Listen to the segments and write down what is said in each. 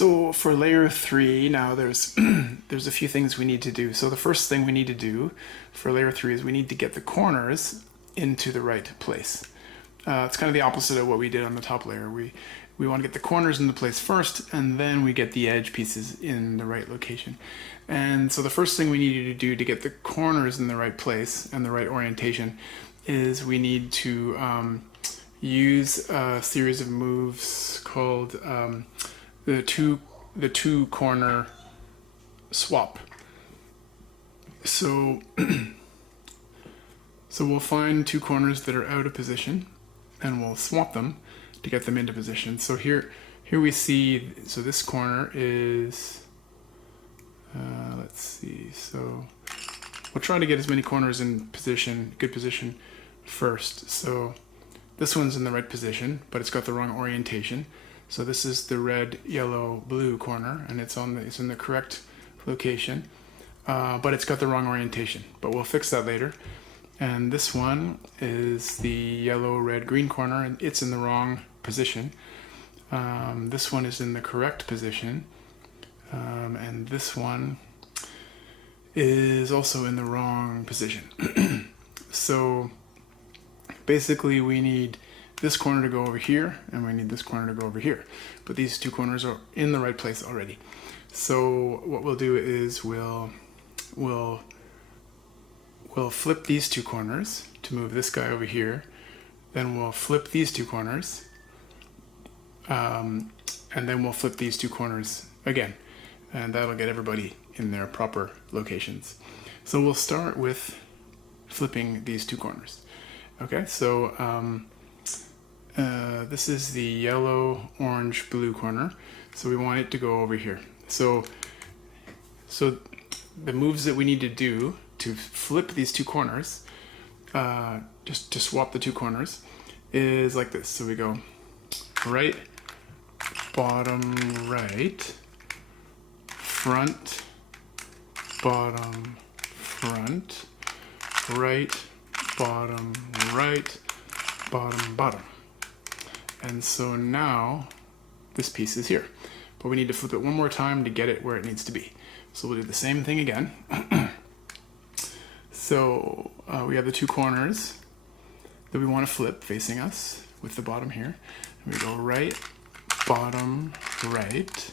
So for layer 3, now there's there's a few things we need to do. So the first thing we need to do for layer 3 is we need to get the corners into the right place. It's kind of the opposite of what we did on the top layer. We want to get the corners into place first, and then we get the edge pieces in the right location. And so the first thing we need to do to get the corners in the right place and the right orientation is we need to use a series of moves called the two corner swap. So we'll find two corners that are out of position, and we'll swap them to get them into position. So here we see, so this corner is, let's see, so we'll try to get as many corners in position, good position first. So this one's in the right position, but it's got the wrong orientation. So this is the red, yellow, blue corner, and it's in the correct location, but it's got the wrong orientation. But we'll fix that later. And this one is the yellow, red, green corner, and it's in the wrong position. This one is in the correct position, and this one is also in the wrong position. So basically we need this corner to go over here, and we need this corner to go over here. But these two corners are in the right place already. So what we'll do is we'll flip these two corners to move this guy over here. Then we'll flip these two corners, and then we'll flip these two corners again, and that'll get everybody in their proper locations. So we'll start with flipping these two corners. Okay, so this is the yellow, orange, blue corner. So we want it to go over here. So the moves that we need to do to flip these two corners, just to swap the two corners, is like this. So we go right, bottom, right, front, bottom, front, right, bottom, right, bottom, bottom. And so now this piece is here, but we need to flip it one more time to get it where it needs to be. So we'll do the same thing again. So we have the two corners that we want to flip facing us with the bottom here. And we go right, bottom, right,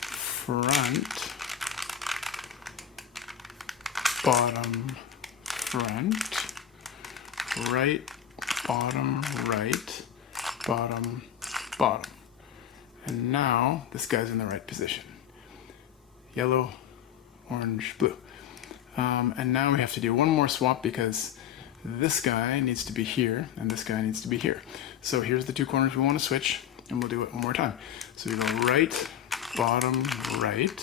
front, bottom, front, right, bottom, right, bottom, bottom. And now this guy's in the right position. Yellow, orange, blue. And now we have to do one more swap because this guy needs to be here and this guy needs to be here. So here's the two corners we want to switch, and we'll do it one more time. So we go right, bottom, right,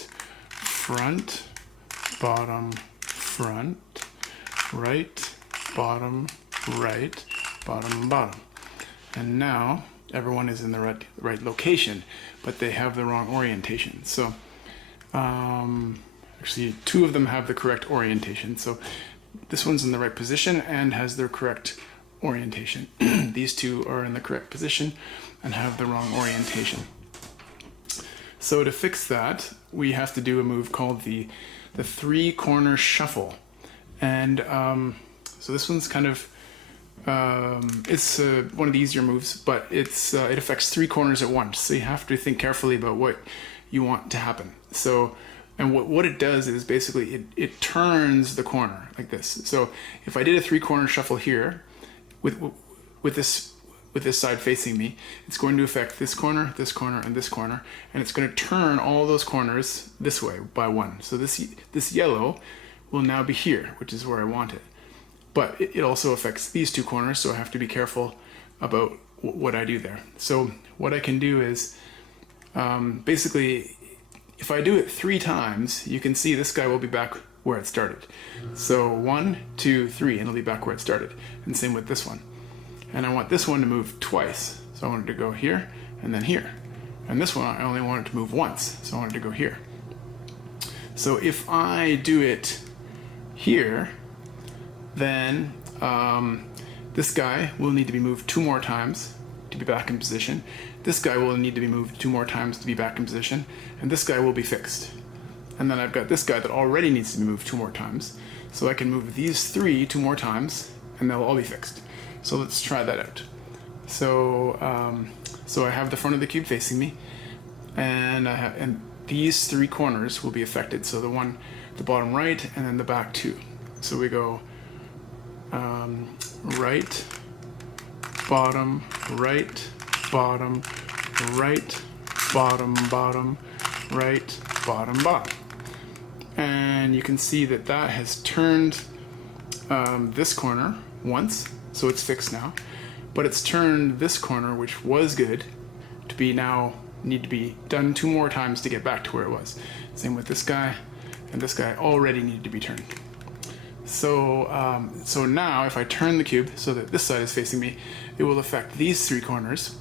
front, bottom, front, right, bottom, right, bottom, bottom. And now everyone is in the right location, but they have the wrong orientation. So actually two of them have the correct orientation. So this one's in the right position and has their correct orientation. These two are in the correct position and have the wrong orientation. So to fix that, we have to do a move called the three-corner shuffle. And so this one's kind of it's one of the easier moves, but it affects three corners at once. So you have to think carefully about what you want to happen. So, and what it does is basically it turns the corner like this. So if I did a three-corner shuffle here with this side facing me, it's going to affect this corner, and this corner, and it's going to turn all those corners this way by one. So this yellow will now be here, which is where I want it. But it also affects these two corners, so I have to be careful about what I do there. So what I can do is basically, if I do it 3 times, you can see this guy will be back where it started. So 1, 2, 3, and it'll be back where it started. And same with this one. And I want this one to move twice. So I want it to go here and then here. And this one, I only want it to move once. So I want it to go here. So if I do it here, then this guy will need to be moved 2 more times to to be back in position. This guy will need to be moved 2 more times to be back in position, and this guy will be fixed. And then I've got this guy that already needs to be moved 2 more times. So I can move these 3 2 more times, and they'll all be fixed. So let's try that out. So I have the front of the cube facing me, and these 3 corners will be affected. So the bottom right, and then the back 2. So we go right, bottom, right, bottom, right, bottom, bottom, right, bottom, bottom. And you can see that that has turned this corner once, so it's fixed now. But it's turned this corner, which was good, to be now need to be done 2 more times to get back to where it was. Same with this guy, and this guy already needed to be turned. So, so now if I turn the cube so that this side is facing me, it will affect these 3 corners,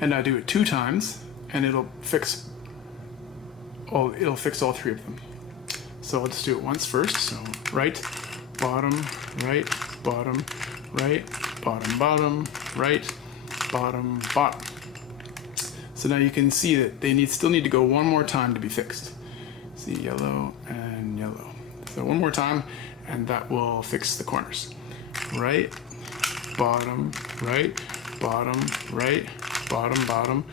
and I do it 2 times, and it'll fix all 3 of them. So I'll just do it once first. So right, bottom, right, bottom, right, bottom, bottom, right, bottom, bottom. So now you can see that they still need to go 1 more time to be fixed. See, yellow and yellow. So 1 more time, and that will fix the corners. Right, bottom, right, bottom, right, bottom, bottom,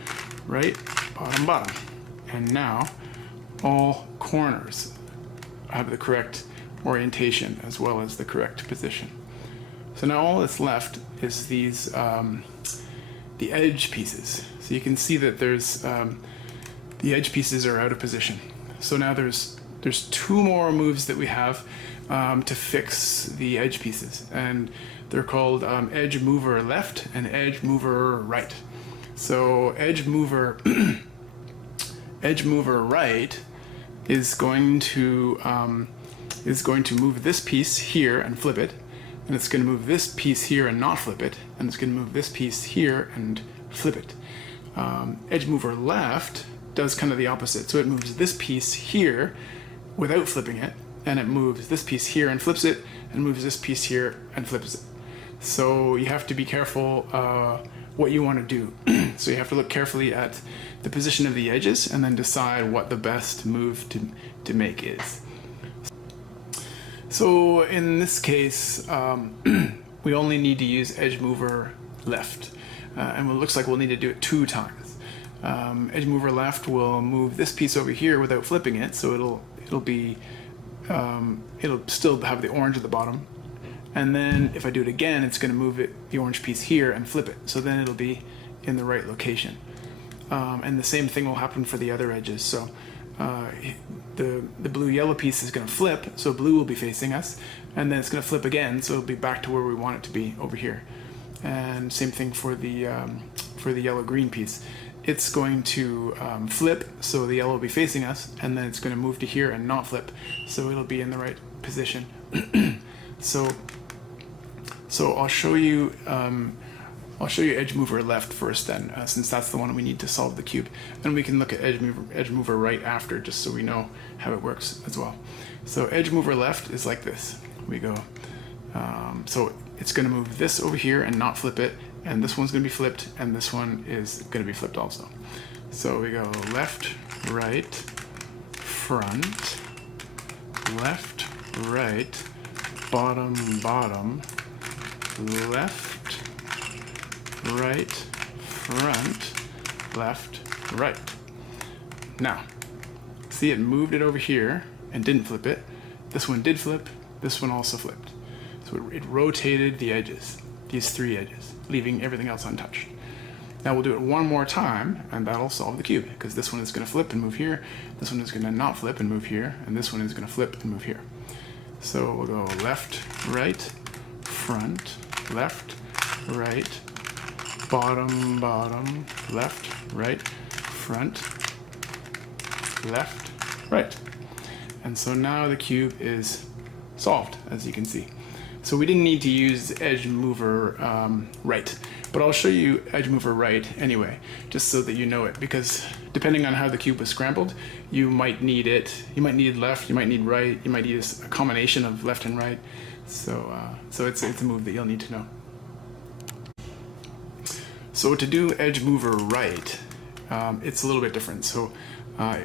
right, bottom, bottom. And now all corners have the correct orientation as well as the correct position. So now all that's left is these the edge pieces. So you can see that there's the edge pieces are out of position. So now there's 2 more moves that we have to fix the edge pieces, and they're called edge mover left and edge mover right. So edge mover edge mover right is going to move this piece here and flip it, and it's going to move this piece here and not flip it, and it's going to move this piece here and flip it. Edge mover left does kind of the opposite. So it moves this piece here without flipping it, and it moves this piece here and flips it, and moves this piece here and flips it. So you have to be careful what you want to do. So you have to look carefully at the position of the edges and then decide what the best move to make is. So in this case, we only need to use edge mover left, and it looks like we'll need to do it 2 times. Edge mover left will move this piece over here without flipping it, so it'll still have the orange at the bottom. And then if I do it again, it's going to move the orange piece here and flip it, so then it'll be in the right location. And the same thing will happen for the other edges. So the blue-yellow piece is going to flip, so blue will be facing us, and then it's going to flip again, so it'll be back to where we want it to be over here. And same thing for the yellow-green piece. It's going to flip, so the yellow will be facing us, and then it's going to move to here and not flip, so it'll be in the right position. So I'll show you edge mover left first then, since that's the one we need to solve the cube. And we can look at edge mover right after, just so we know how it works as well. So edge mover left is like this. We go, so it's going to move this over here and not flip it, and this one's going to be flipped, and this one is going to be flipped also. So we go left, right, front, left, right, bottom, bottom, left, right, front, left, right. Now, see, it moved it over here and didn't flip it. This one did flip, this one also flipped. So it rotated the edges, these 3 edges, leaving everything else untouched. Now we'll do it 1 more time, and that'll solve the cube, because this one is going to flip and move here, this one is going to not flip and move here, and this one is going to flip and move here. So we'll go left, right, front, left, right, bottom, bottom, left, right, front, left, right. And so now the cube is solved, as you can see. So we didn't need to use edge mover right, but I'll show you edge mover right anyway, just so that you know it, because depending on how the cube was scrambled, you might need it. You might need left, you might need right, you might need a combination of left and right. So it's a move that you'll need to know. So to do edge mover right, it's a little bit different. So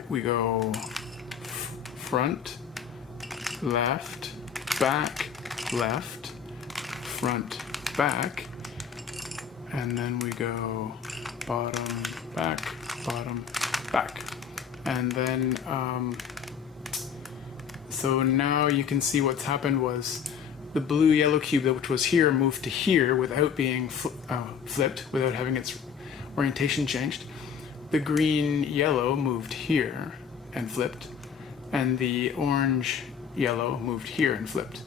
we go front, left, back, left, front, back, and then we go bottom, back, back. And then, so now you can see what's happened was the blue yellow cube, which was here, moved to here without being flipped, without having its orientation changed. The green yellow moved here and flipped, and the orange yellow moved here and flipped.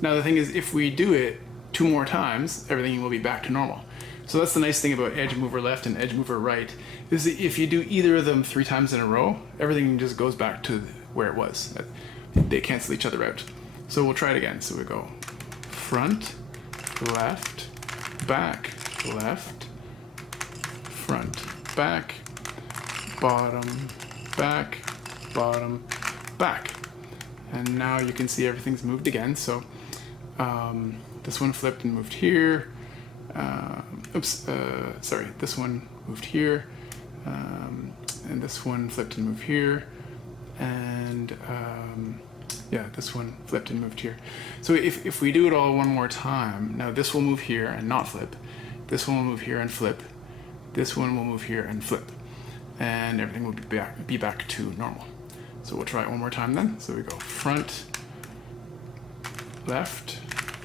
Now the thing is, if we do it 2 more times, everything will be back to normal. So that's the nice thing about edge mover left and edge mover right, is that if you do either of them 3 times in a row, everything just goes back to where it was. They cancel each other out. So we'll try it again. So we go front, left, back, left, front, back, bottom, back, bottom, back. And now you can see everything's moved again. So this one flipped and moved here. Sorry, this one moved here. And this one flipped and moved here. And yeah, this one flipped and moved here. So if we do it all one more time, now this will move here and not flip. This one will move here and flip. This one will move here and flip. And everything will be back to normal. So we'll try it one more time then. So we go front, left,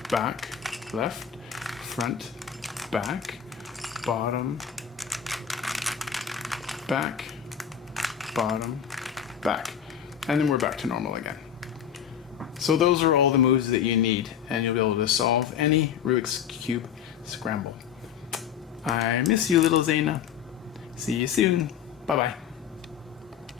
back, left, front, back, bottom, back, bottom, back. And then we're back to normal again. So those are all the moves that you need, and you'll be able to solve any Rubik's Cube scramble. I miss you, little Zaina. See you soon. Bye-bye.